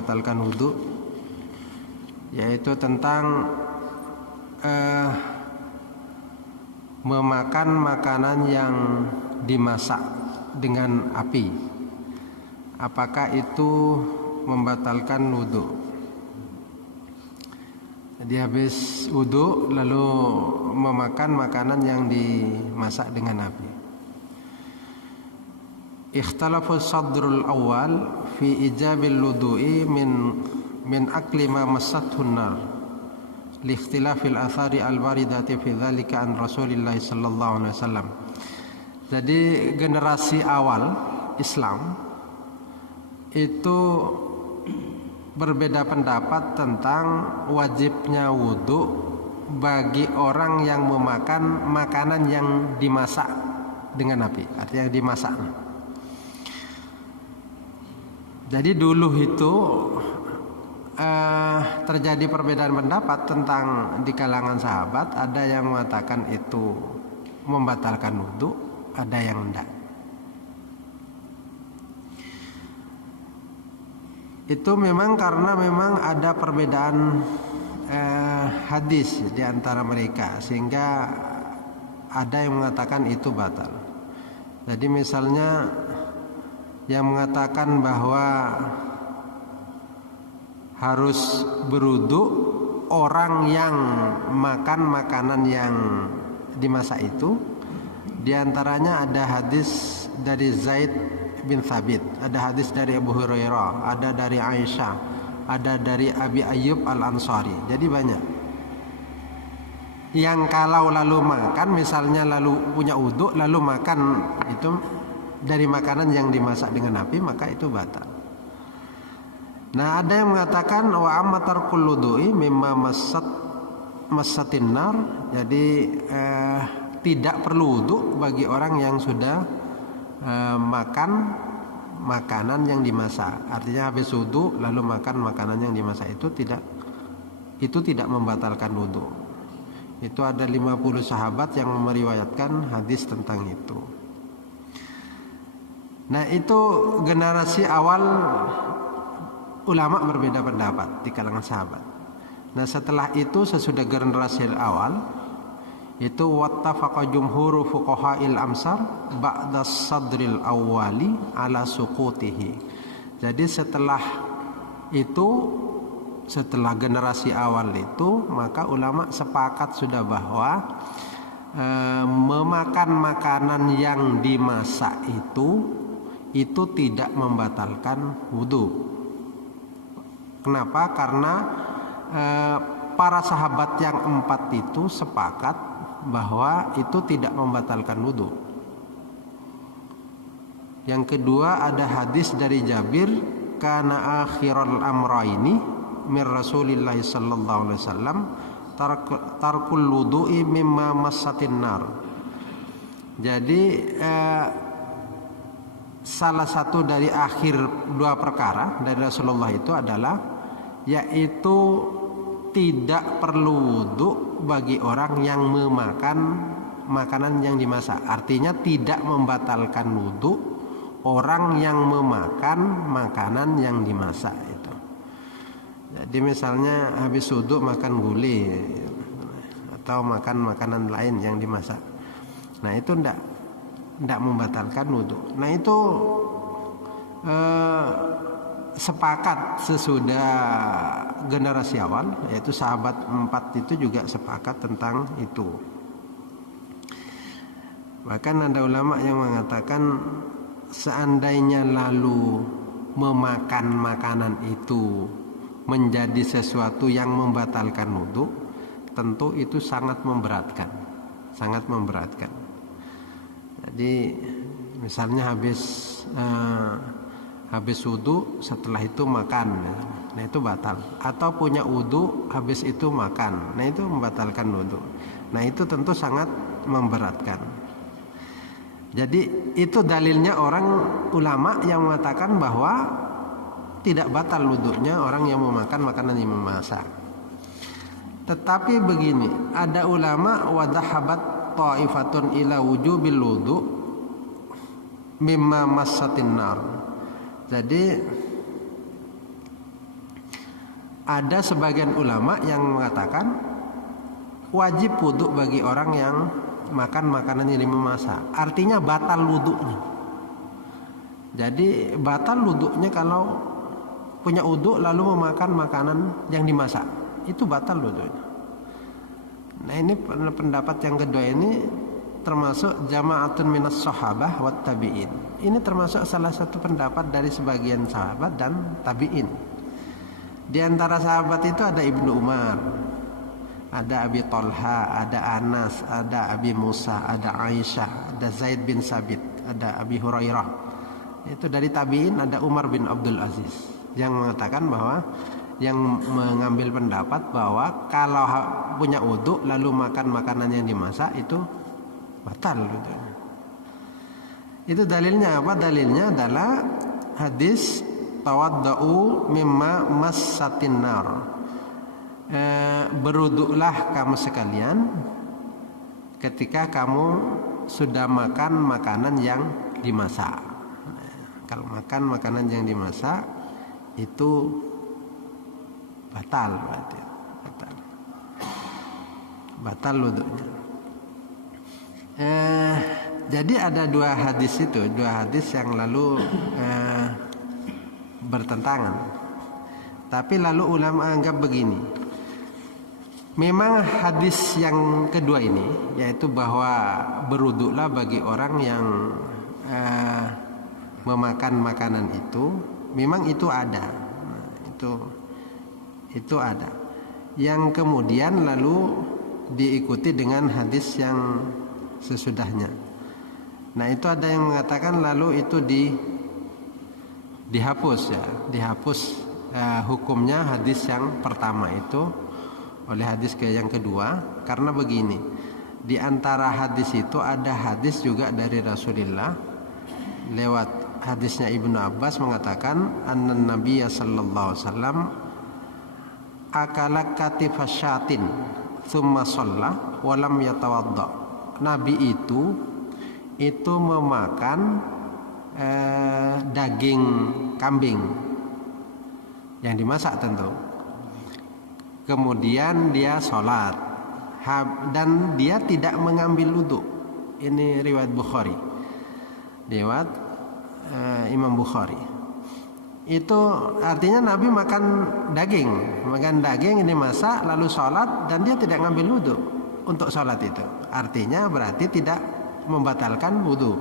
membatalkan wudu, yaitu tentang memakan makanan yang dimasak dengan api. Apakah itu membatalkan wudu? Jadi habis wudu lalu memakan makanan yang dimasak dengan api. Ikhtalafu sadrul awal fi ijabil wudu'i min akli ma massathun nar li ikhtilafil athari al-waridati fi dzalika an Rasulillah sallallahu alaihi wasallam. Jadi generasi awal Islam itu berbeda pendapat tentang wajibnya wudu bagi orang yang memakan makanan yang dimasak dengan api, artinya dimasak. Jadi dulu itu terjadi perbedaan pendapat tentang di kalangan sahabat. Ada yang mengatakan itu membatalkan wudu, ada yang enggak. Itu memang karena memang ada perbedaan hadis di antara mereka, sehingga ada yang mengatakan itu batal. Jadi misalnya yang mengatakan bahwa harus berwudu orang yang makan makanan yang dimasak itu, di antaranya ada hadis dari Zaid bin Thabit, ada hadis dari Abu Hurairah, ada dari Aisyah, ada dari Abi Ayyub Al-Ansari. Jadi banyak yang kalau lalu makan, misalnya lalu punya wudu lalu makan itu dari makanan yang dimasak dengan api, maka itu batal. Nah, ada yang mengatakan wa amma tarkul wudu'i mimma massatin nar. Jadi tidak perlu wudu bagi orang yang sudah makan makanan yang dimasak. Artinya habis wudu lalu makan makanan yang dimasak, itu tidak membatalkan wudu. Itu ada 50 sahabat yang meriwayatkan hadis tentang itu. Nah, itu generasi awal ulama berbeda pendapat di kalangan sahabat. Nah, setelah itu sesudah generasi awal itu wattafaqa jumhuru fuqaha'il amsar ba'da sadril awwali ala suqutihi. Jadi setelah generasi awal itu, maka ulama sepakat sudah bahwa memakan makanan yang dimasak itu tidak membatalkan wudu. Kenapa? Karena para sahabat yang 4 itu sepakat bahwa itu tidak membatalkan wudu. Yang kedua ada hadis dari Jabir, kana akhiral amraini min Rasulillah sallallahu alaihi wasallam tarkul wudu'i mimma massatin nar. Jadi salah satu dari akhir 2 perkara dari Rasulullah itu adalah yaitu tidak perlu wudu bagi orang yang memakan makanan yang dimasak. Artinya tidak membatalkan wudu orang yang memakan makanan yang dimasak itu. Jadi misalnya habis wudu makan gulai atau makan makanan lain yang dimasak. Nah, itu tidak membatalkan wudu. Nah, itu sepakat sesudah generasi awal, yaitu sahabat 4 itu juga sepakat tentang itu. Bahkan ada ulama yang mengatakan seandainya lalu memakan makanan itu menjadi sesuatu yang membatalkan wudu, tentu itu sangat memberatkan. Jadi misalnya habis wudu setelah itu makan, nah itu batal. Atau punya wudu habis itu makan, nah itu membatalkan wudu. Nah itu tentu sangat memberatkan. Jadi itu dalilnya orang ulama yang mengatakan bahwa tidak batal wudunya orang yang memakan makanan yang memasak. Tetapi begini, ada ulama wadahabat ta'ifatun ila wujubil wudu mimma massatin nar. Jadi ada sebagian ulama yang mengatakan wajib wudhu bagi orang yang makan makanan yang dimasak. Artinya batal wudhunya. Jadi batal wudhunya kalau punya wudhu lalu memakan makanan yang dimasak, itu batal wudhunya. Nah ini pendapat yang kedua ini termasuk jama'atun minas sahabah wat tabi'in. Ini termasuk salah satu pendapat dari sebagian sahabat dan tabi'in. Di antara sahabat itu ada Ibnu Umar, ada Abi Talha, ada Anas, ada Abi Musa, ada Aisyah, ada Zaid bin Sabit, ada Abi Hurairah. Itu dari tabi'in ada Umar bin Abdul Aziz yang mengatakan bahwa yang mengambil pendapat bahwa kalau punya wudu lalu makan makanan yang dimasak itu batal gitu. Itu dalilnya apa? Dalilnya adalah hadis tawaddau mimma massatin nar. Berwuduklah kamu sekalian ketika kamu sudah makan makanan yang dimasak. Kalau makan makanan yang dimasak itu batal berarti. Batal wuduknya. Jadi ada dua hadis yang lalu bertentangan. Tapi lalu ulama anggap begini. Memang hadis yang kedua ini, yaitu bahwa berwuduklah bagi orang yang memakan makanan itu, memang itu ada. Nah, itu ada. Yang kemudian lalu diikuti dengan hadis yang sesudahnya. Nah itu ada yang mengatakan lalu itu dihapus hukumnya hadis yang pertama itu oleh hadis yang kedua, karena begini, di antara hadis itu ada hadis juga dari Rasulullah lewat hadisnya Ibnu Abbas mengatakan annan Nabiya sallallahu alaihi wasallam akala katifasyatin thumma shalla wa lam yatawadda. Nabi itu memakan daging kambing yang dimasak tentu. Kemudian dia sholat dan dia tidak mengambil wudu. Ini riwayat Bukhari, riwayat Imam Bukhari. Itu artinya Nabi makan daging ini masak lalu sholat dan dia tidak ngambil wudu untuk sholat itu. Artinya berarti tidak membatalkan wudu.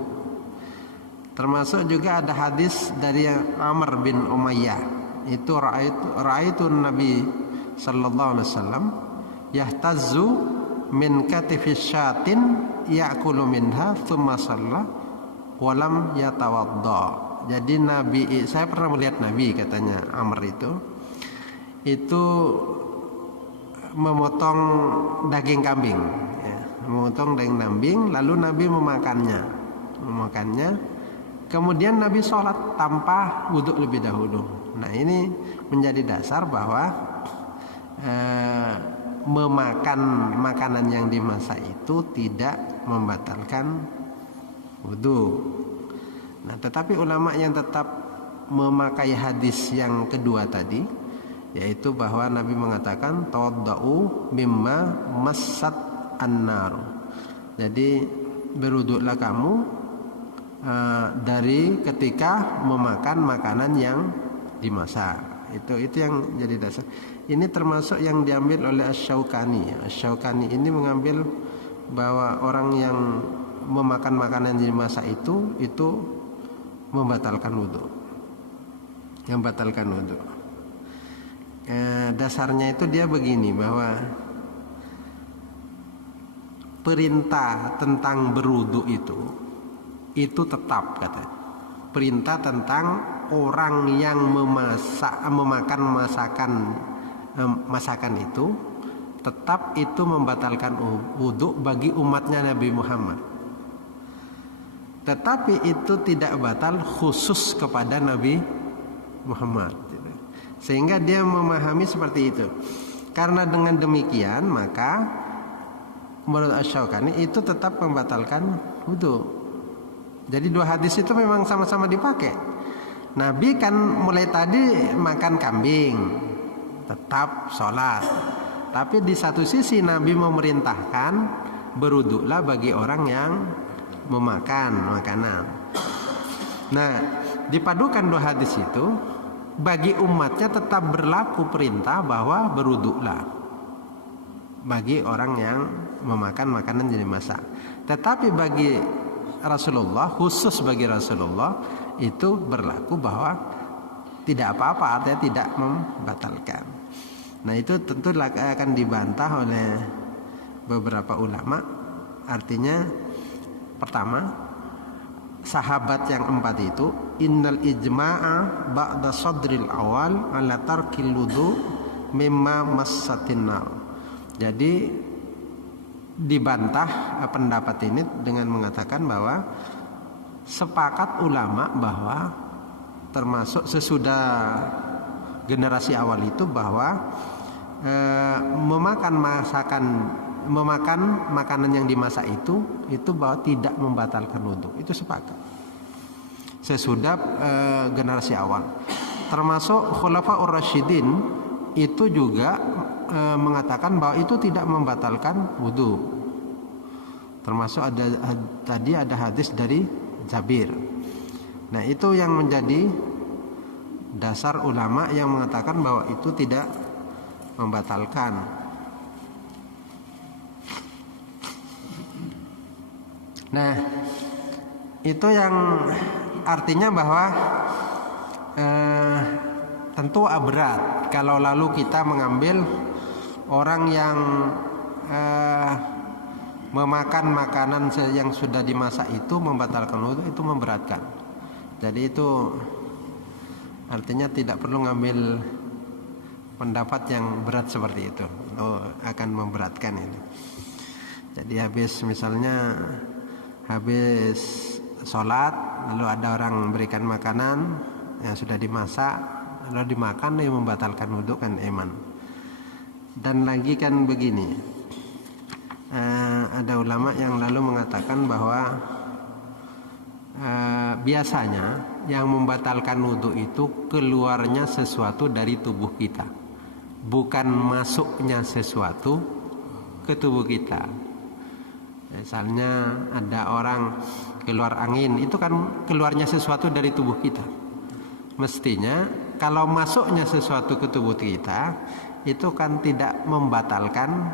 Termasuk juga ada hadis dari Amr bin Umayyah. Itu ra'aitu Nabi sallallahu alaihi wasallam yahtazzu min katifis syatin ya'kulu minha thumma shalla wa lam yatawadda. Jadi saya pernah melihat Nabi, katanya Amr itu memotong daging kambing ya, memotong daging kambing lalu Nabi memakannya kemudian Nabi sholat tanpa wudhu lebih dahulu. Nah ini menjadi dasar bahwa memakan makanan yang dimasak itu tidak membatalkan wudhu. Nah tetapi ulama yang tetap memakai hadis yang kedua tadi, yaitu bahwa Nabi mengatakan tawaddau mimma massat an-nar. Jadi berwuduklah kamu dari ketika memakan makanan yang dimasak. Itu yang jadi dasar. Ini termasuk yang diambil oleh Asy-Syaukani. Asy-Syaukani ini mengambil bahwa orang yang memakan makanan yang dimasak itu membatalkan wudu. Yang batalkan wudu. Dasarnya itu dia begini, bahwa perintah tentang berwudu itu tetap, kata. Perintah tentang orang yang memakan masakan itu tetap itu membatalkan wudu bagi umatnya Nabi Muhammad. Tetapi itu tidak batal khusus kepada Nabi Muhammad. Sehingga dia memahami seperti itu. Karena dengan demikian maka menurut Asy-Syaukani itu tetap membatalkan wudu. Jadi dua hadis itu memang sama-sama dipakai. Nabi kan mulai tadi makan kambing, tetap sholat. Tapi di satu sisi Nabi memerintahkan berwuduklah bagi orang yang memakan makanan. Nah, dipadukan dua hadis itu, bagi umatnya tetap berlaku perintah bahwa berwuduklah bagi orang yang memakan makanan yang dimasak. Tetapi bagi Rasulullah, khusus bagi Rasulullah, itu berlaku bahwa tidak apa-apa, artinya tidak membatalkan. Nah, itu tentu akan dibantah oleh beberapa ulama. Artinya, pertama, sahabat yang 4 itu, innal ijma'a ba'da sadril awal ala tarkil wudu mimma massatin nar. Jadi dibantah pendapat ini dengan mengatakan bahwa sepakat ulama bahwa termasuk sesudah generasi awal itu bahwa memakan makanan yang dimasak itu bahwa tidak membatalkan wudu. Itu sepakat sesudah generasi awal. Termasuk Khulafaur Rasyidin itu juga mengatakan bahwa itu tidak membatalkan wudu. Termasuk tadi ada hadis dari Jabir. Nah, itu yang menjadi dasar ulama yang mengatakan bahwa itu tidak membatalkan. Nah, itu yang artinya bahwa tentu berat kalau lalu kita mengambil orang yang memakan makanan yang sudah dimasak itu membatalkan wudu, itu memberatkan. Jadi itu artinya tidak perlu ngambil pendapat yang berat seperti itu. Akan memberatkan ini. Jadi misalnya habis sholat lalu ada orang berikan makanan yang sudah dimasak lalu dimakan, yang membatalkan wudu kan iman. Dan lagi kan begini, ada ulama yang lalu mengatakan bahwa biasanya yang membatalkan wudu itu keluarnya sesuatu dari tubuh kita, bukan masuknya sesuatu ke tubuh kita. Misalnya ada orang keluar angin, itu kan keluarnya sesuatu dari tubuh kita. Mestinya kalau masuknya sesuatu ke tubuh kita itu kan tidak membatalkan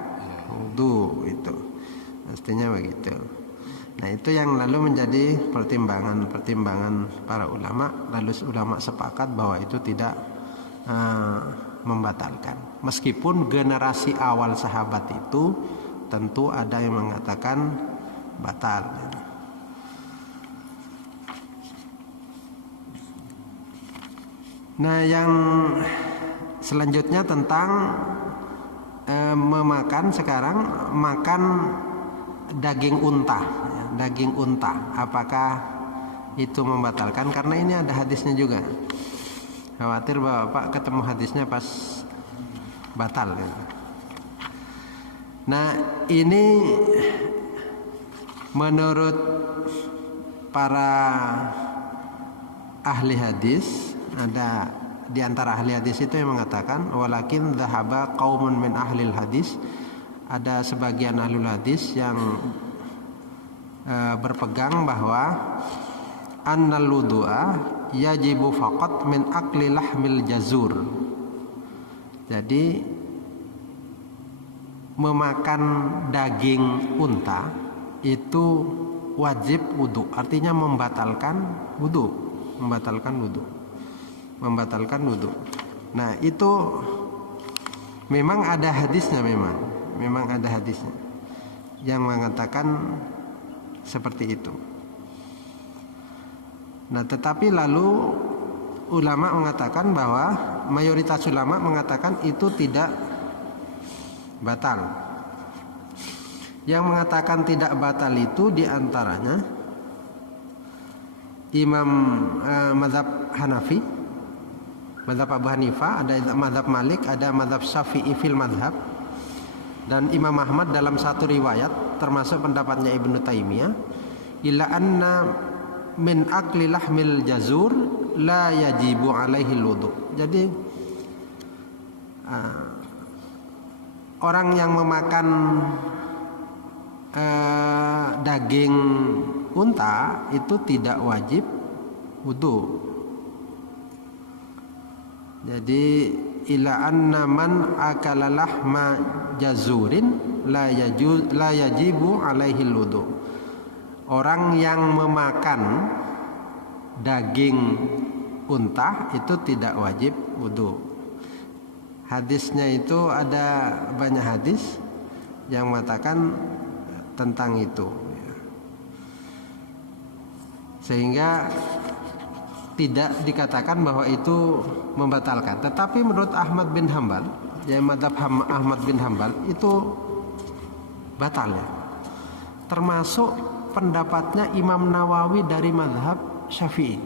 wudu, itu mestinya begitu. Nah, itu yang lalu menjadi pertimbangan para ulama. Lalu ulama sepakat bahwa itu tidak membatalkan. Meskipun generasi awal sahabat itu tentu ada yang mengatakan batal. Nah, yang selanjutnya tentang memakan sekarang, makan daging unta. Daging unta, apakah itu membatalkan? Karena ini ada hadisnya juga. Khawatir Bapak ketemu hadisnya pas batal. Nah, ini menurut para ahli hadis, ada di antara ahli hadis itu yang mengatakan walakin dhahaba qaumun min ahlil hadis, ada sebagian ahli hadis yang berpegang bahwa annal wudu'a yajibu faqat min akli lahmil jazur. Jadi memakan daging unta itu wajib wudu, artinya membatalkan wudu. Nah, itu memang ada hadisnya, memang ada hadisnya yang mengatakan seperti itu. Nah, tetapi lalu ulama mengatakan bahwa mayoritas ulama mengatakan itu tidak batal. Yang mengatakan tidak batal itu diantaranya Imam mazhab Hanafi, mazhab Abu Hanifah, ada mazhab Malik, ada mazhab Syafi'i fil mazhab, dan Imam Ahmad dalam satu riwayat termasuk pendapatnya Ibnu Taimiyah, illa anna min akli lahmil jazur la yajibu alaihi wudu. Jadi orang yang memakan daging unta itu tidak wajib wudu. Jadi ila anna man akala lahma jazurin la yajibu alaihi wudu. Orang yang memakan daging unta itu tidak wajib wudu. Hadisnya itu ada banyak hadis yang mengatakan tentang itu, sehingga tidak dikatakan bahwa itu membatalkan. Tetapi menurut Ahmad bin Hambal, ya mazhab Ahmad bin Hambal itu batal ya. Termasuk pendapatnya Imam Nawawi dari mazhab Syafi'i.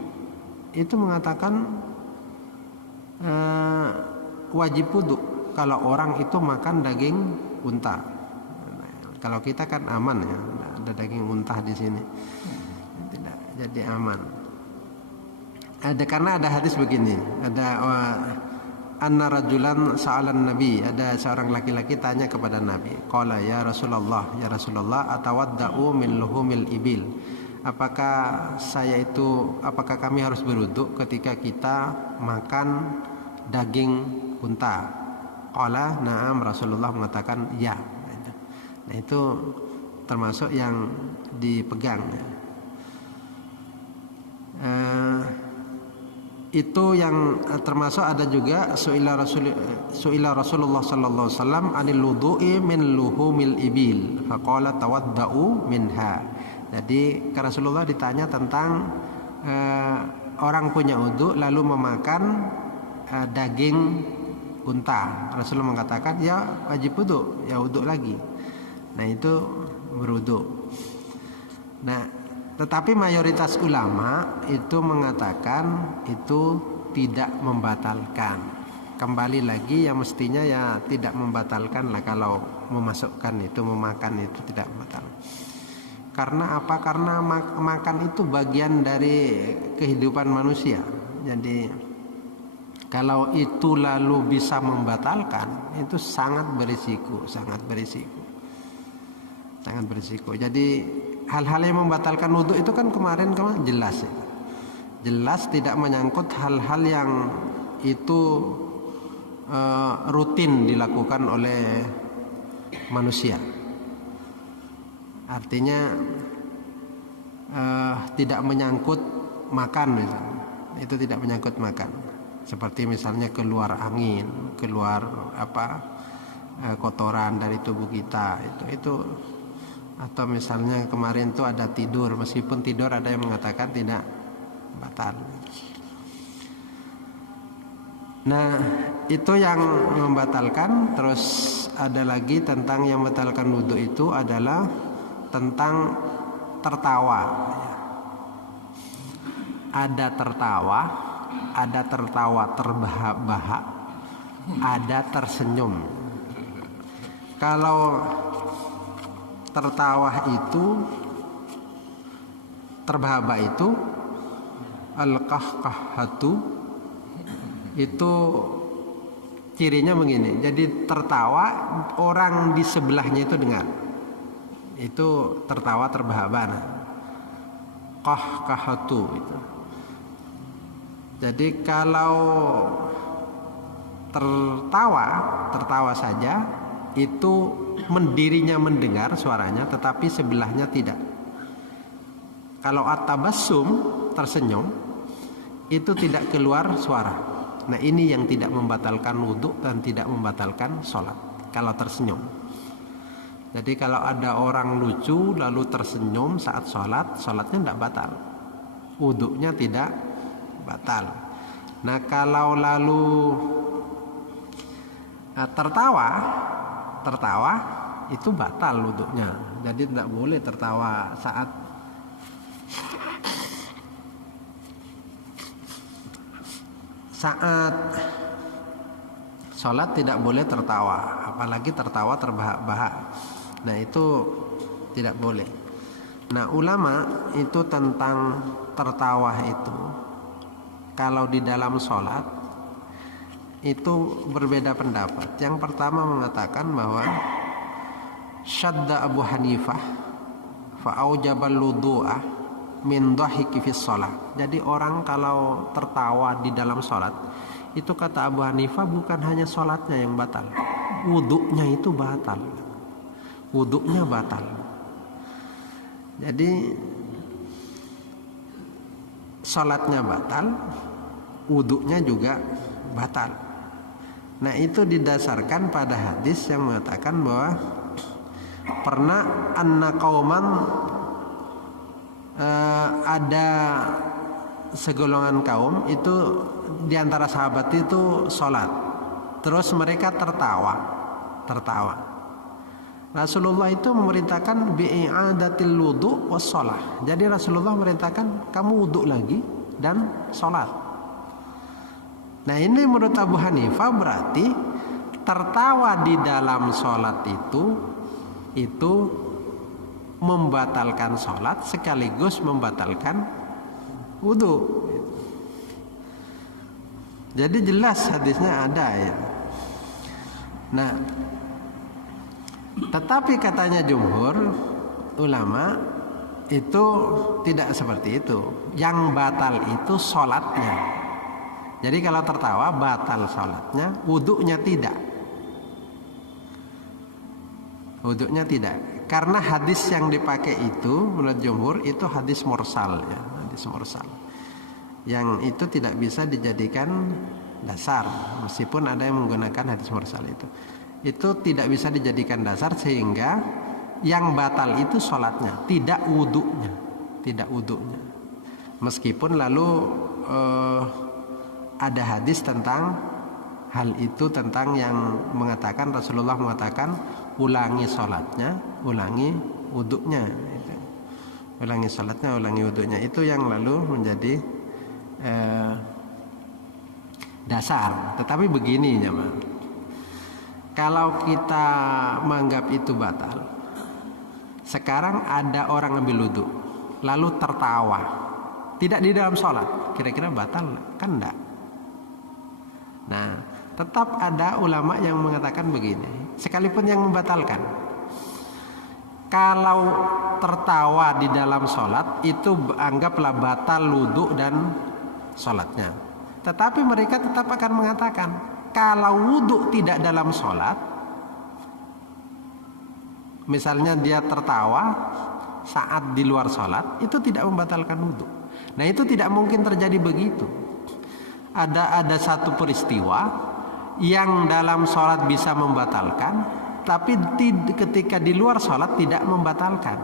Itu mengatakan wajib wudu kalau orang itu makan daging unta. Kalau kita kan aman ya, ada daging unta di sini. Tidak jadi aman. Karena ada hadis begini, ada anna rajulan sa'alan nabi, ada seorang laki-laki tanya kepada Nabi, qala ya Rasulullah atawadda'u min luhumil ibil, apakah kami harus berwudu ketika kita makan daging unta? Qala na'am, Rasulullah mengatakan ya. Nah itu termasuk yang dipegang. Itu yang termasuk. Ada juga su'ila Rasulullah sallallahu alaihi wasallam anil wudu'i min luhumil ibil faqala tawadda'u minha. Jadi Rasulullah ditanya tentang orang punya wudu lalu memakan daging unta. Rasulullah mengatakan ya wajib wudu, ya wudu lagi. Nah itu berwudu. Nah tetapi mayoritas ulama itu mengatakan itu tidak membatalkan. Kembali lagi yang mestinya ya tidak membatalkan lah kalau memasukkan itu, memakan itu tidak batal. Karena apa? Karena makan itu bagian dari kehidupan manusia. Jadi kalau itu lalu bisa membatalkan, itu sangat berisiko. Jadi hal-hal yang membatalkan wudu itu kan kemarin jelas ya. Jelas tidak menyangkut hal-hal yang itu rutin dilakukan oleh manusia. Artinya tidak menyangkut makan misalnya. Itu tidak menyangkut makan. Seperti misalnya keluar angin, keluar kotoran dari tubuh kita itu. Atau misalnya kemarin itu ada tidur, meskipun tidur ada yang mengatakan tidak batal. Nah itu yang membatalkan. Terus ada lagi tentang yang membatalkan wudu itu adalah tentang tertawa. Ada tertawa terbahak-bahak, ada tersenyum. Kalau tertawa itu, terbahak-bahak itu, al-qahqahatu, itu cirinya begini. Jadi tertawa orang di sebelahnya itu dengar. Itu tertawa terbahak-bahak. Qahqahatu itu. Jadi kalau tertawa saja itu dirinya mendengar suaranya tetapi sebelahnya tidak. Kalau at-tabassum, tersenyum, itu tidak keluar suara. Nah ini yang tidak membatalkan wudu dan tidak membatalkan sholat kalau tersenyum. Jadi kalau ada orang lucu lalu tersenyum saat sholat, sholatnya tidak batal, wudunya tidak batal. Nah kalau lalu tertawa itu batal wudunya. Jadi tidak boleh tertawa saat sholat, tidak boleh tertawa, apalagi tertawa terbahak-bahak. Nah itu tidak boleh. Nah ulama itu tentang tertawa itu, kalau di dalam sholat itu berbeda pendapat. Yang pertama mengatakan bahwa syadda Abu Hanifah fa'aujabal wudu'a min dhahiki fi shalah. Jadi orang kalau tertawa di dalam sholat, itu kata Abu Hanifah bukan hanya sholatnya yang batal, wuduknya itu batal. Wuduknya batal. Jadi sholatnya batal, wuduknya juga batal. Nah, itu didasarkan pada hadis yang mengatakan bahwa pernah anna qauman ada segolongan kaum itu diantara sahabat itu sholat, terus mereka tertawa. Rasulullah itu memerintahkan bi'adatil wudu was shalah. Jadi Rasulullah memerintahkan kamu wudu lagi dan sholat. Nah, ini menurut Abu Hanifah berarti tertawa di dalam sholat itu membatalkan sholat sekaligus membatalkan wudu. Jadi jelas hadisnya ada ya. Nah, tetapi katanya jumhur ulama itu tidak seperti itu. Yang batal itu sholatnya. Jadi kalau tertawa batal sholatnya, wudunya tidak. Wudunya tidak. Karena hadis yang dipakai itu menurut jumhur itu hadis mursal ya, hadis mursal. Yang itu tidak bisa dijadikan dasar meskipun ada yang menggunakan hadis mursal itu. Itu tidak bisa dijadikan dasar sehingga yang batal itu sholatnya, tidak wudunya, tidak wudunya. Meskipun lalu ada hadis tentang hal itu, tentang yang mengatakan Rasulullah mengatakan ulangi sholatnya, ulangi wuduknya, gitu. Ulangi sholatnya, ulangi wuduknya, itu yang lalu menjadi dasar. Tetapi begini ya, kalau kita menganggap itu batal, sekarang ada orang ambil wudhu lalu tertawa, tidak di dalam sholat, kira-kira batal kan enggak? Nah, tetap ada ulama yang mengatakan begini, sekalipun yang membatalkan, kalau tertawa di dalam sholat itu anggaplah batal wudhu dan sholatnya. Tetapi mereka tetap akan mengatakan kalau wudhu tidak dalam sholat, misalnya dia tertawa saat di luar sholat, itu tidak membatalkan wudhu. Nah, itu tidak mungkin terjadi begitu. Ada satu peristiwa yang dalam sholat bisa membatalkan, tapi ketika di luar sholat tidak membatalkan.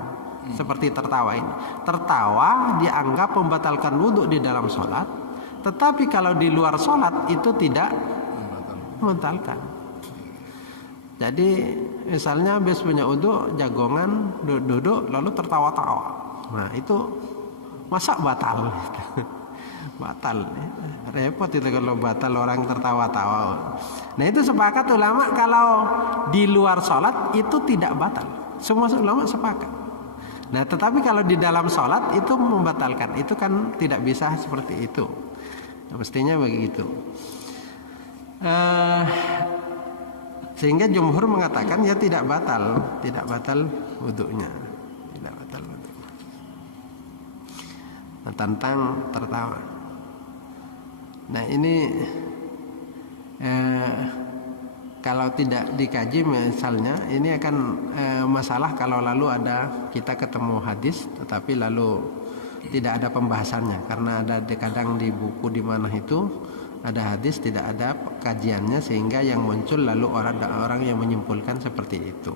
Seperti tertawa ini. Tertawa dianggap membatalkan wudhu di dalam sholat, tetapi kalau di luar sholat itu tidak membatalkan. Jadi misalnya habis punya wudhu, jagongan duduk lalu tertawa-tawa. Nah, itu masa batal? Batal, repot itu kalau batal orang tertawa-tawa. Nah, itu sepakat ulama kalau di luar sholat itu tidak batal. Semua ulama sepakat. Nah, tetapi kalau di dalam sholat itu membatalkan, itu kan tidak bisa seperti itu. Nah, mestinya begitu. Sehingga jumhur mengatakan ya tidak batal wudhunya, tidak batal wudhunya. Nah, tentang tertawa. Nah, ini kalau tidak dikaji misalnya, ini akan masalah kalau lalu ada kita ketemu hadis tetapi lalu tidak ada pembahasannya, karena ada kadang di buku di mana itu ada hadis tidak ada kajiannya, sehingga yang muncul lalu orang yang menyimpulkan seperti itu.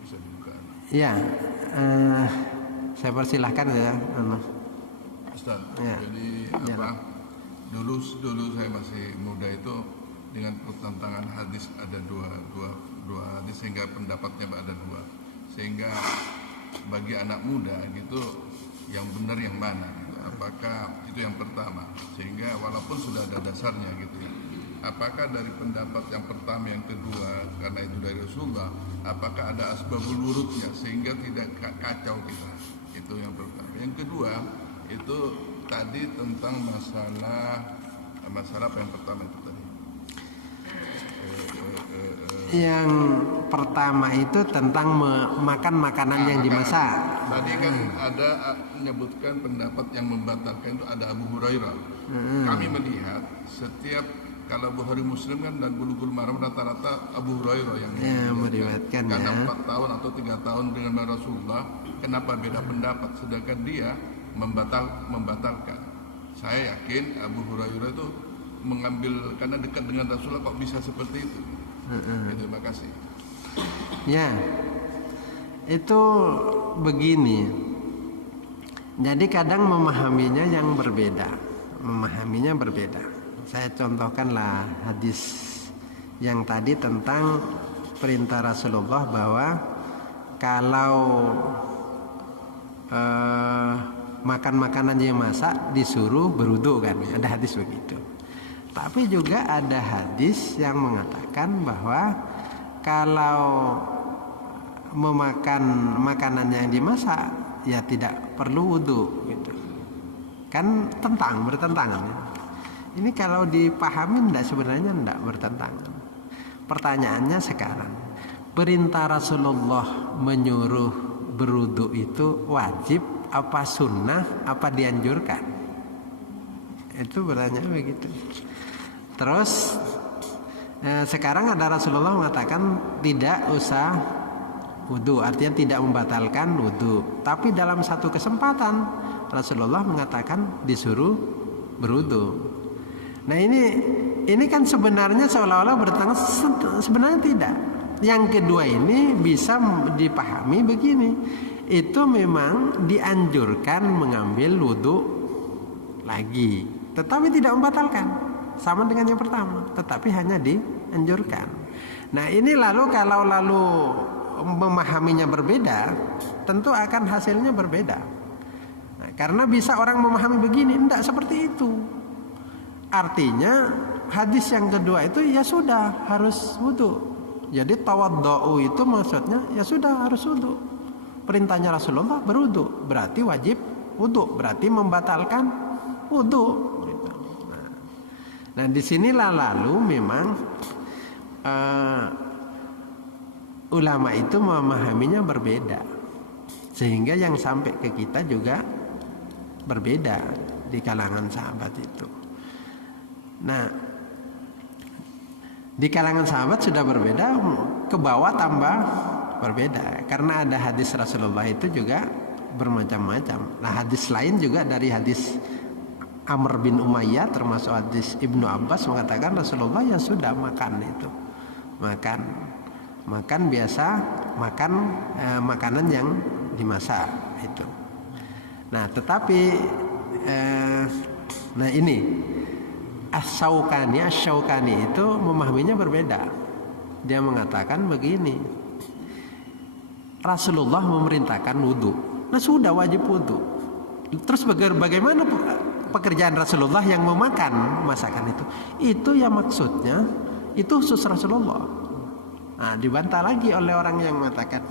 Bisa dibuka. Ya, saya persilahkan ya. Ustaz, Ya. jadi apa? Dulu saya masih muda itu dengan pertentangan hadis ada dua hadis, sehingga pendapatnya ada dua, sehingga bagi anak muda gitu yang benar yang mana gitu. Apakah itu yang pertama, sehingga walaupun sudah ada dasarnya gitu ya, apakah dari pendapat yang pertama yang kedua karena itu dari Rasulullah, apakah ada asbabul wurudnya sehingga tidak kacau kita, itu yang pertama. Yang kedua itu tadi tentang masalah masalah apa yang pertama itu tadi? Yang pertama itu tentang makan makanan yang dimasak. Tadi kan ada menyebutkan pendapat yang membatalkan itu ada Abu Hurairah. Kami melihat setiap kalau Bukhari Muslim kan dan Bulughul Maram rata-rata Abu Hurairah yang meriwayatkan karena ya. 4 tahun atau 3 tahun dengan Rasulullah, kenapa beda pendapat sedangkan dia membatalkan. Saya yakin Abu Hurairah itu mengambil karena dekat dengan Rasulullah kok bisa seperti itu. Terima kasih. Ya, itu begini. Jadi kadang memahaminya berbeda. Saya contohkanlah hadis yang tadi tentang perintah Rasulullah bahwa kalau makan makanan yang masak disuruh berwudu kan, ada hadis begitu. Tapi juga ada hadis yang mengatakan bahwa kalau memakan makanan yang dimasak ya tidak perlu wudu gitu. Kan bertentangan ya. Ini kalau dipahami sebenarnya tidak bertentangan. Pertanyaannya sekarang, perintah Rasulullah menyuruh berwudu itu wajib apa sunnah apa dianjurkan? Itu pertanyaan begitu. Terus sekarang ada Rasulullah mengatakan tidak usah wudu, artinya tidak membatalkan wudu. Tapi dalam satu kesempatan Rasulullah mengatakan disuruh berwudu. Nah ini kan sebenarnya seolah-olah bertentangan, sebenarnya tidak. Yang kedua ini bisa dipahami begini, itu memang dianjurkan mengambil wudu lagi, tetapi tidak membatalkan, sama dengan yang pertama, tetapi hanya dianjurkan. Nah ini kalau memahaminya berbeda, tentu akan hasilnya berbeda. Nah, karena bisa orang memahami begini, tidak seperti itu. Artinya hadis yang kedua itu ya sudah harus wudu. Jadi tawaddu'u itu maksudnya ya sudah harus wudu. Perintahnya Rasulullah berwudu, berarti wajib wudu, berarti membatalkan wudu. Nah disinilah lalu memang ulama itu memahaminya berbeda, sehingga yang sampai ke kita juga berbeda di kalangan sahabat itu. Nah, di kalangan sahabat sudah berbeda, ke bawah tambah berbeda. Karena ada hadis Rasulullah itu juga bermacam-macam. Nah, hadis lain juga dari hadis Amr bin Umayyah, termasuk hadis Ibnu Abbas mengatakan Rasulullah ya sudah makan itu. Makan biasa, makanan yang dimasak itu. Nah, tetapi ini Asy-Syaukani itu memahaminya berbeda. Dia mengatakan begini, Rasulullah memerintahkan wudu. Nah sudah wajib wudu. Terus bagaimana pekerjaan Rasulullah yang memakan masakan itu? Itu ya maksudnya itu khusus Rasulullah. Nah dibantah lagi oleh orang yang mengatakan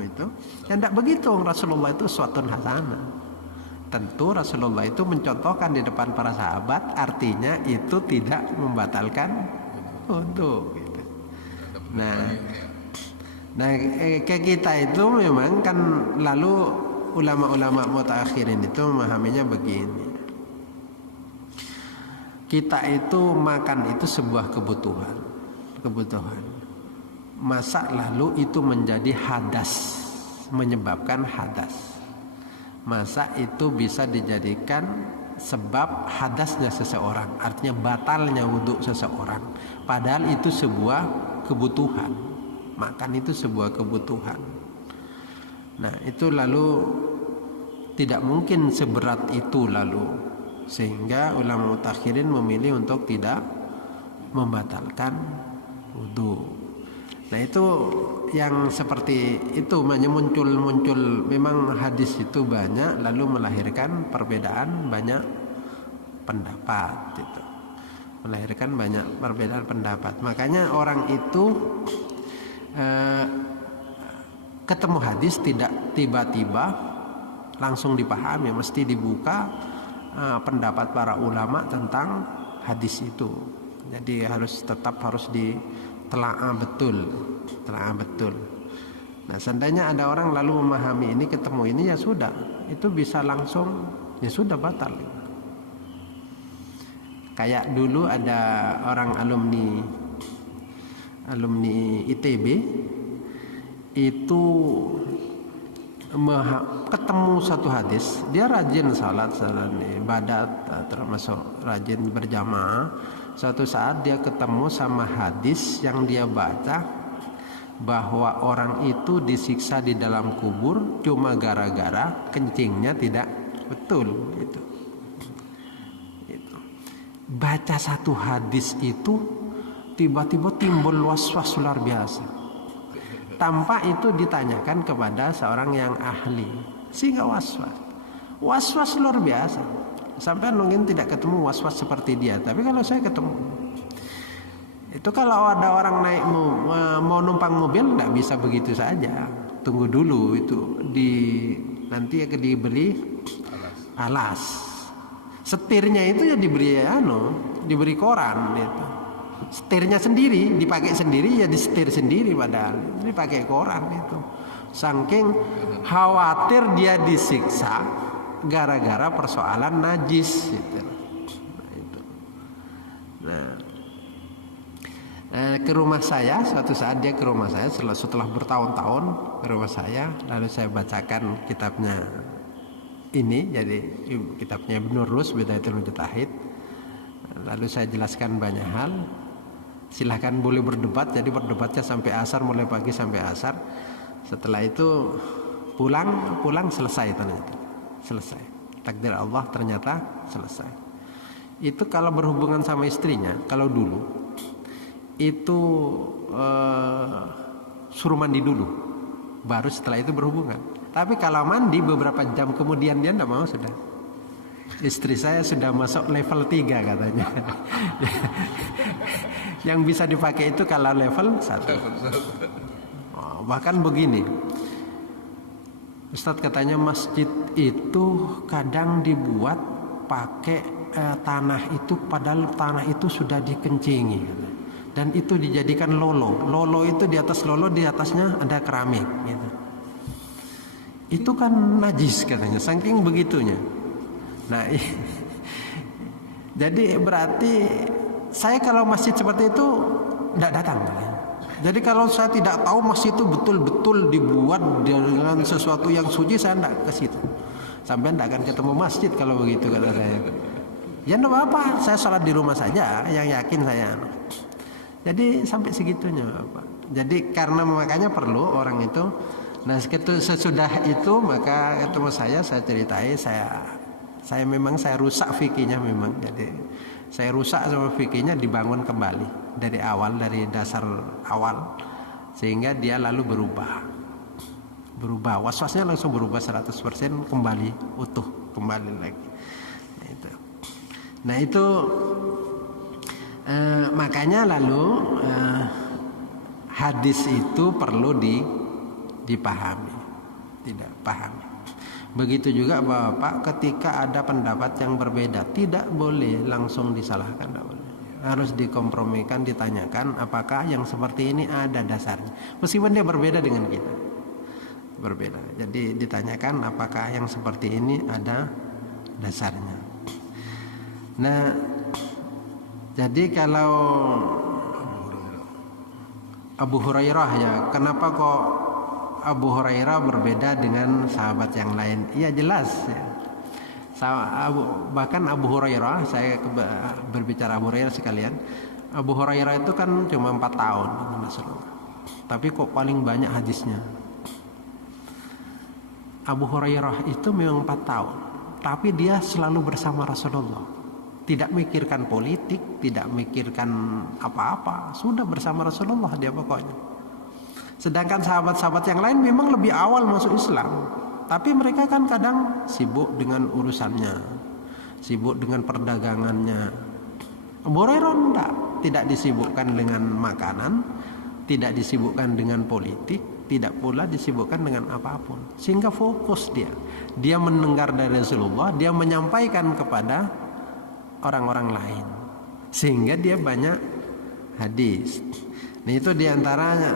itu. Ya tidak begitu, Rasulullah itu uswatun hasanah. Tentu Rasulullah itu mencontohkan di depan para sahabat, artinya itu tidak membatalkan wudu gitu. Nah ke kita itu memang kan lalu ulama-ulama mutaakhirin itu memahaminya begini. Kita itu makan itu sebuah kebutuhan. Masak lalu itu menjadi hadas, menyebabkan hadas. Masak itu bisa dijadikan sebab hadasnya seseorang, artinya batalnya wudu seseorang. Padahal itu sebuah kebutuhan. Makan itu sebuah kebutuhan. Nah itu lalu tidak mungkin seberat itu lalu, sehingga ulama mutakhirin memilih untuk tidak membatalkan wudu. Nah itu yang seperti itu muncul memang hadis itu banyak lalu melahirkan perbedaan banyak pendapat itu. Melahirkan banyak perbedaan pendapat. Makanya orang itu ketemu hadis tidak tiba-tiba langsung dipahami, mesti dibuka pendapat para ulama tentang hadis itu. Jadi tetap harus ditelaah betul, telaah betul. Nah, seandainya ada orang lalu memahami ini, ketemu ini, ya sudah, itu bisa langsung, ya sudah batal. Kayak dulu ada orang alumni ITB itu ketemu satu hadis, dia rajin salat ibadat, termasuk rajin berjamaah. Suatu saat dia ketemu sama hadis yang dia baca bahwa orang itu disiksa di dalam kubur cuma gara-gara kencingnya tidak betul. Itu. Baca satu hadis itu tiba-tiba timbul was-was luar biasa. Tanpa itu ditanyakan kepada seorang yang ahli, sehingga was-was luar biasa. Sampai mungkin tidak ketemu was-was seperti dia, tapi kalau saya ketemu, itu kalau ada orang naik mau numpang mobil tidak bisa begitu saja, tunggu dulu itu nanti dibeli alas. Setirnya itu ya diberi koran itu. Setirnya sendiri dipakai sendiri, ya disetir sendiri, padahal dipakai koran itu. Saking khawatir dia disiksa gara-gara persoalan najis gitu. Ke rumah saya, suatu saat dia ke rumah saya setelah bertahun-tahun ke rumah saya, lalu saya bacakan kitabnya ini, jadi kitabnya Ibnu Rus Bidayatul Mujtahid. Lalu saya jelaskan banyak hal. Silahkan boleh berdebat, jadi berdebatnya sampai asar, mulai pagi sampai asar. Setelah itu pulang selesai ternyata. Selesai. Takdir Allah ternyata selesai. Itu kalau berhubungan sama istrinya, kalau dulu itu suruh mandi dulu, baru setelah itu berhubungan. Tapi kalau mandi beberapa jam kemudian dia tidak mau sudah. Istri saya sudah masuk level 3 katanya. Yang bisa dipakai itu kalau level 1. Bahkan begini, Ustadz katanya masjid itu kadang dibuat pakai tanah itu, padahal tanah itu sudah dikencingi. Dan itu dijadikan lolo. Lolo itu di atas lolo, di atasnya ada keramik gitu. Itu kan najis katanya, saking begitunya. Nah, jadi berarti saya kalau masjid seperti itu tidak datang. Jadi kalau saya tidak tahu masjid itu betul-betul dibuat dengan sesuatu yang suci, saya tidak ke situ. Sampai tidak akan ketemu masjid kalau begitu, kata saya. Ya tidak apa-apa, saya sholat di rumah saja, yang yakin saya. Jadi sampai segitunya, Bapak. Jadi karena makanya perlu orang itu. Nah, sesudah itu maka ketemu saya ceritai, saya memang saya rusak fikihnya memang. Jadi saya rusak sama fikihnya, dibangun kembali dari awal, dari dasar awal, sehingga dia lalu berubah was-wasnya langsung berubah 100%, kembali utuh, kembali lagi. Nah itu makanya lalu hadis itu perlu dipahami, tidak pahami. Begitu juga Bapak, ketika ada pendapat yang berbeda, tidak boleh langsung disalahkan, tidak boleh. Harus dikompromikan, ditanyakan apakah yang seperti ini ada dasarnya. Meskipun dia berbeda dengan kita, berbeda. Jadi ditanyakan apakah yang seperti ini ada dasarnya. Nah, jadi kalau Abu Hurairah, ya kenapa kok Abu Hurairah berbeda dengan sahabat yang lain? Iya jelas ya. Bahkan Abu Hurairah, saya berbicara Abu Hurairah sekalian, Abu Hurairah itu kan cuma 4 tahun tapi kok paling banyak hadisnya. Abu Hurairah itu memang 4 tahun, tapi dia selalu bersama Rasulullah, tidak mikirkan politik, tidak mikirkan apa-apa, sudah bersama Rasulullah dia pokoknya. Sedangkan sahabat-sahabat yang lain memang lebih awal masuk Islam, tapi mereka kan kadang sibuk dengan urusannya, sibuk dengan perdagangannya. Abu Hurairah tidak disibukkan dengan makanan, tidak disibukkan dengan politik, tidak pula disibukkan dengan apapun. Sehingga fokus dia mendengar dari Rasulullah, dia menyampaikan kepada orang-orang lain. sehingga dia banyak hadis. Nah itu diantaranya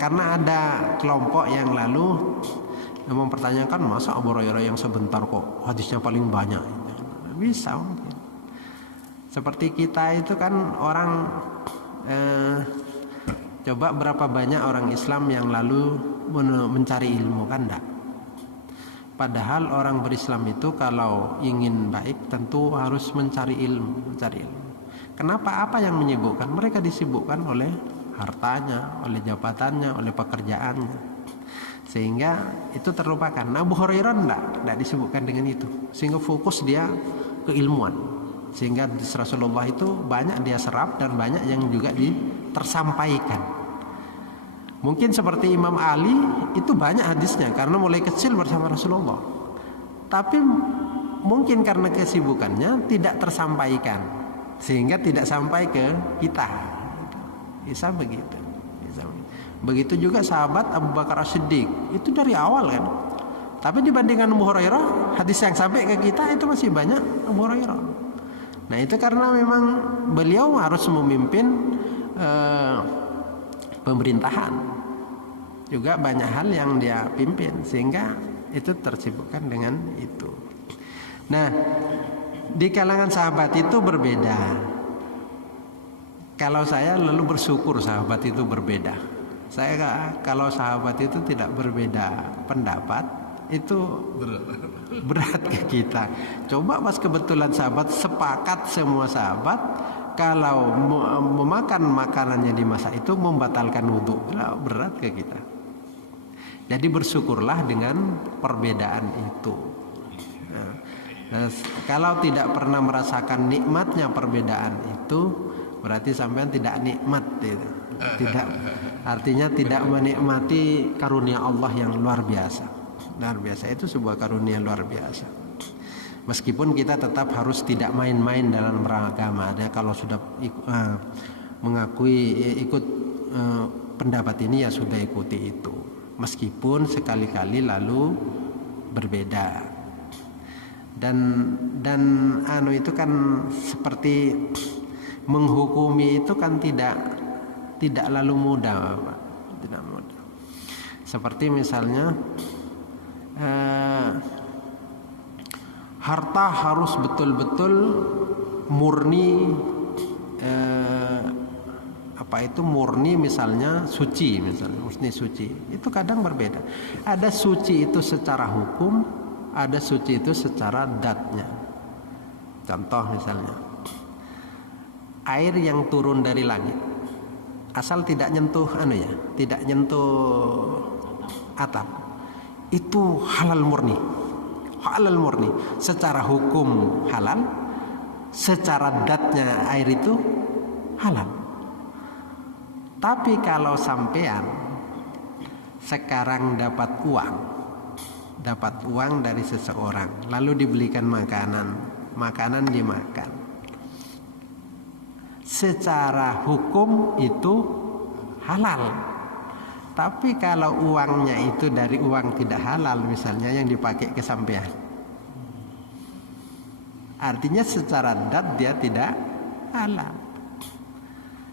karena ada kelompok yang lalu mempertanyakan, masa Abu Hurairah yang sebentar kok hadisnya paling banyak? Bisa mungkin. Seperti kita itu kan orang coba berapa banyak orang Islam yang lalu mencari ilmu, kan enggak? Padahal orang berislam itu kalau ingin baik tentu harus mencari ilmu. Kenapa? Apa yang menyibukkan? Mereka disibukkan oleh hartanya, oleh jabatannya, oleh pekerjaannya, sehingga itu terlupakan. Nah, Abu Hurairah tidak disibukkan dengan itu, sehingga fokus dia ke ilmuwan, sehingga Rasulullah itu banyak dia serap dan banyak yang juga tersampaikan. Mungkin seperti Imam Ali itu banyak hadisnya karena mulai kecil bersama Rasulullah, tapi mungkin karena kesibukannya tidak tersampaikan sehingga tidak sampai ke kita. Bisa begitu. Begitu juga sahabat Abu Bakar As-Siddiq, itu dari awal kan. Tapi dibandingkan Abu Hurairah, hadis yang sampai ke kita itu masih banyak Abu Hurairah. Nah itu karena memang beliau harus memimpin pemerintahan, juga banyak hal yang dia pimpin, sehingga itu tersibukkan dengan itu. Nah di kalangan sahabat itu berbeda. Kalau saya lalu bersyukur sahabat itu berbeda. Saya kalau sahabat itu tidak berbeda pendapat, itu berat ke kita. Coba pas kebetulan sahabat sepakat, semua sahabat kalau memakan makanannya di masa itu membatalkan wudhu, berat ke kita. Jadi bersyukurlah dengan perbedaan itu. Nah, kalau tidak pernah merasakan nikmatnya perbedaan itu, berarti sampean tidak nikmat itu. Tidak, artinya tidak menikmati karunia Allah yang luar biasa. Luar biasa itu sebuah karunia luar biasa. Meskipun kita tetap harus tidak main-main dalam beragama. Ada kalau sudah mengakui ikut pendapat ini ya sudah ikuti itu. Meskipun sekali-kali lalu berbeda. Dan itu kan seperti menghukumi itu kan tidak lalu mudah, Pak. Tidak mudah. Seperti misalnya harta harus betul-betul murni, murni misalnya suci, murni suci. Itu kadang berbeda. Ada suci itu secara hukum, ada suci itu secara datnya. Contoh misalnya air yang turun dari langit, asal tidak nyentuh tidak nyentuh atap, itu halal murni. Halal murni secara hukum halal, secara datnya air itu halal. Tapi kalau sampean sekarang dapat uang dari seseorang, lalu dibelikan makanan dimakan, secara hukum itu halal. Tapi kalau uangnya itu dari uang tidak halal, misalnya yang dipakai ke sampean, artinya secara dat dia tidak halal.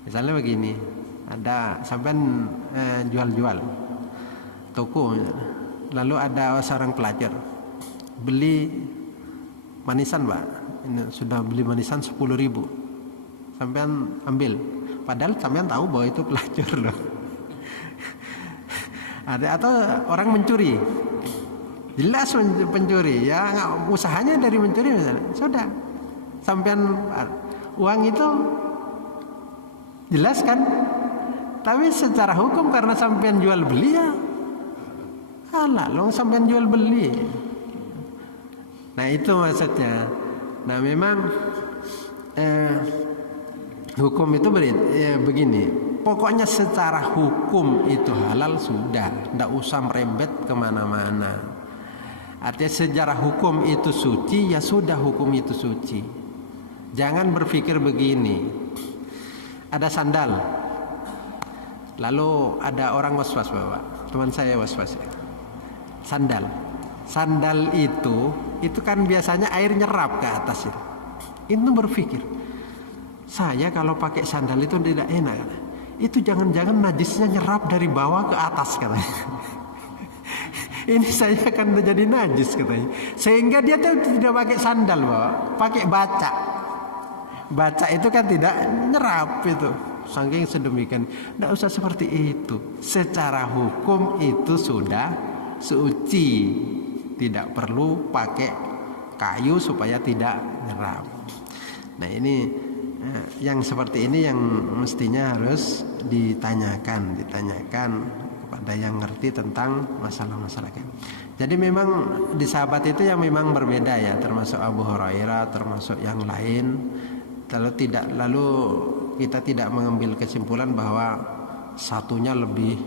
Misalnya begini, ada sampean jual-jual toko, lalu ada seorang pelajar beli manisan, Pak, ini sudah beli manisan 10.000, sampean ambil, padahal sampean tahu bahwa itu pelajar loh. Ada atau orang mencuri, jelas pencuri ya, usahanya dari mencuri misalnya, sudah sampean uang itu jelas kan, tapi secara hukum karena sampean jual beli ya halal, sampean jual beli. Nah itu maksudnya. Nah memang hukum itu begini. Pokoknya secara hukum itu halal sudah, tidak usah merembet kemana-mana. Artinya secara hukum itu suci, ya sudah hukum itu suci. Jangan berpikir begini, ada sandal, lalu ada orang was-was, Bapak, teman saya was-was ya. Sandal itu kan biasanya air nyerap ke atas itu. Itu berpikir, saya kalau pakai sandal itu tidak enak. Itu jangan-jangan najisnya nyerap dari bawah ke atas katanya. Ini saya akan jadi najis katanya. Sehingga dia tuh tidak pakai sandal, Bapak, pakai baca. Baca itu kan tidak nyerap itu. Saking sedemikian. Tidak usah seperti itu. Secara hukum itu sudah suci. Tidak perlu pakai kayu supaya tidak nyerap. Nah ini yang seperti ini yang mestinya harus ditanyakan kepada yang ngerti tentang masalah-masalah kan. Jadi memang di sahabat itu yang memang berbeda ya, termasuk Abu Hurairah, termasuk yang lain. Lalu kita tidak mengambil kesimpulan bahwa satunya lebih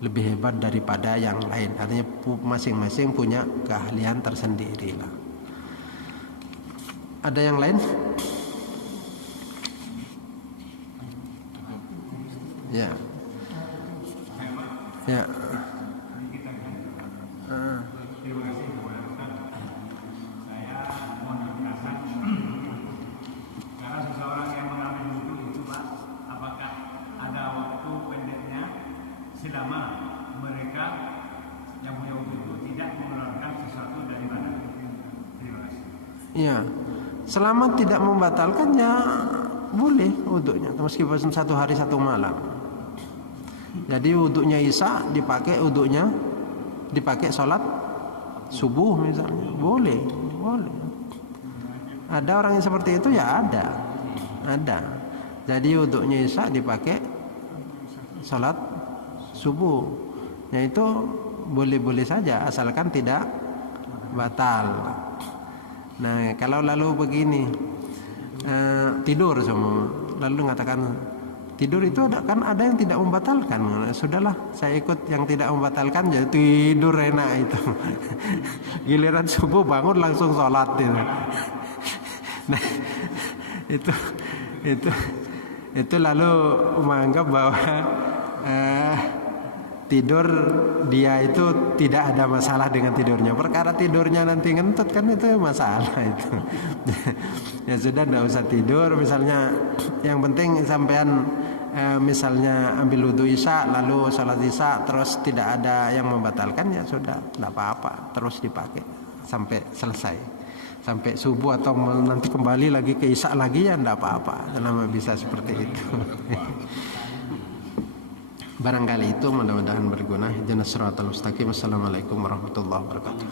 hebat daripada yang lain. Artinya masing-masing punya keahlian tersendiri lah. Ada yang lain? Ya. Ya. Terima kasih kepada Ustaz. Saya mau menanyakan, karena seseorang yang mengambil wudhu itu Pak, apakah ada waktu pendeknya selama mereka yang punya wudhu itu tidak mengeluarkan sesuatu dari badan? Terima kasih. Iya. Selama tidak membatalkan ya boleh wudhunya, meskipun 1 hari 1 malam. Jadi wudhunya Isya dipakai sholat subuh misalnya, boleh. Ada orang yang seperti itu ya ada. Jadi wudhunya Isya dipakai sholat subuh, ya itu boleh saja asalkan tidak batal. Nah kalau lalu begini tidur semua, lalu mengatakan tidur itu ada yang tidak membatalkan. Sudahlah saya ikut yang tidak membatalkan, jadi tidur enak itu. Giliran subuh bangun langsung sholat itu. Nah itu lalu menganggap bahwa tidur dia itu tidak ada masalah dengan tidurnya. Perkara tidurnya nanti ngentut kan itu masalah itu. Ya sudah, tidak usah tidur. Misalnya yang penting sampean misalnya ambil wudhu Isya lalu sholat Isya terus tidak ada yang membatalkan, ya sudah, tidak apa-apa, terus dipakai sampai selesai, sampai subuh atau nanti kembali lagi ke Isya lagi ya tidak apa-apa, selama bisa seperti itu. Barangkali itu mudah-mudahan berguna. Ihdinas siratal mustaqim. Assalamualaikum warahmatullahi wabarakatuh.